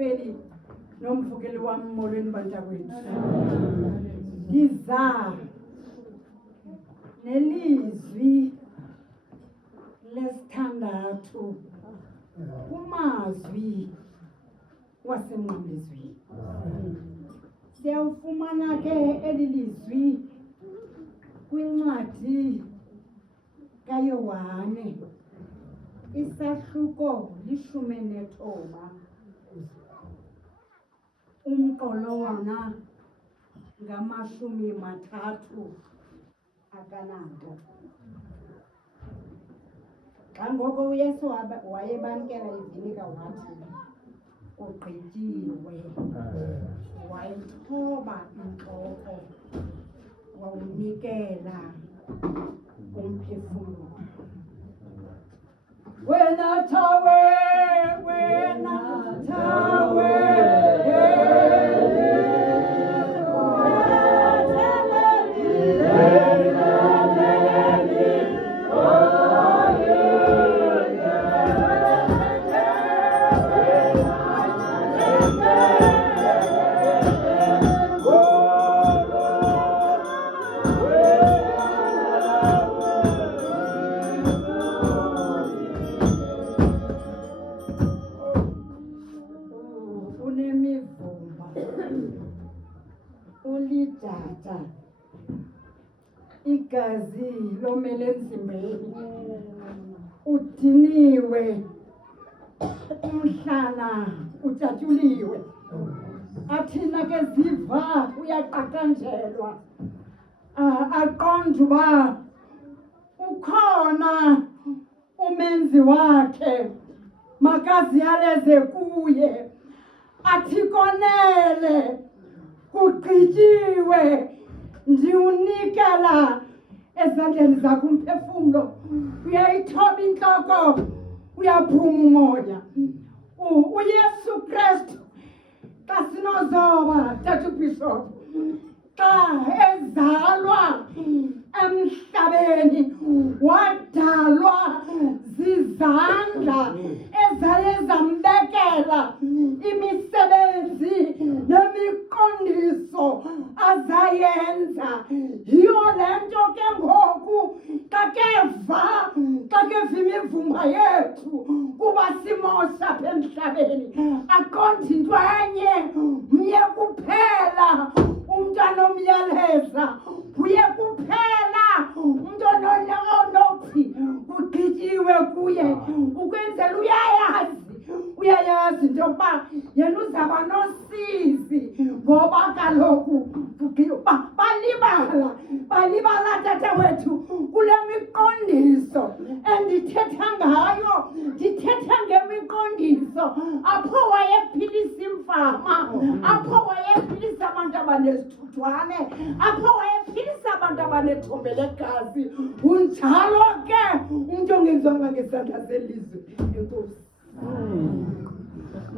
umfeli nomvukeli wami molweni bantakwethu. Ndiza nelizwi lesithandathu kumazwi wasemnqamlezweni. Siyawufumana ke eli lizwi kwincwadi kaYohane isahluko 19 umqolo wona ngama-30 akananto. Xa ngoko uYesu wayebamkela ivinika wathi ugqityiwe, wayithoba intloko, wawunikela umphefumlo. Wena thawe, ulidada igazi lomele emzimbeni, udiniwe, umhlana utshatyuliwe, athina ke ziva uyaqaqanjelwa, aqonda uba ukhona umenzi wakhe, makaziyaleze kuye, athi konele, kugqityiwe, ndiwunikela ezandleni zakho umphefumlo. Uyayithoba intloko, uyaphuma umoya. uYesu Kristu xa sinozoba Tata uBishop, xa ezalwa emhlabeni wadalwa zizandla ezaye zambekela imisebenzi nemiqondiso azayenza. Yiyo le nto ke ngoku xa keva imivumba yethu kuba simosha apha emhlabeni, aqonda into enye, mye kuphela umntwana omyaleza, uye kuphela umntu onothi kugqityiwe kuye, ukwenzela uyayazi into yokuba yena uzaba nosizi, ngoba kaloku balibala tata wethu kule miqondiso endithetha ngayo. Ndithetha ngemiqondiso apho wayephilisa imfama, apho wayephilisa abantu abanezithuthwane, apho wayephilisa abantu abanethombe legazi. Unjalo ke umntu ongenzwanga ngesandla selizwe. Enkosi.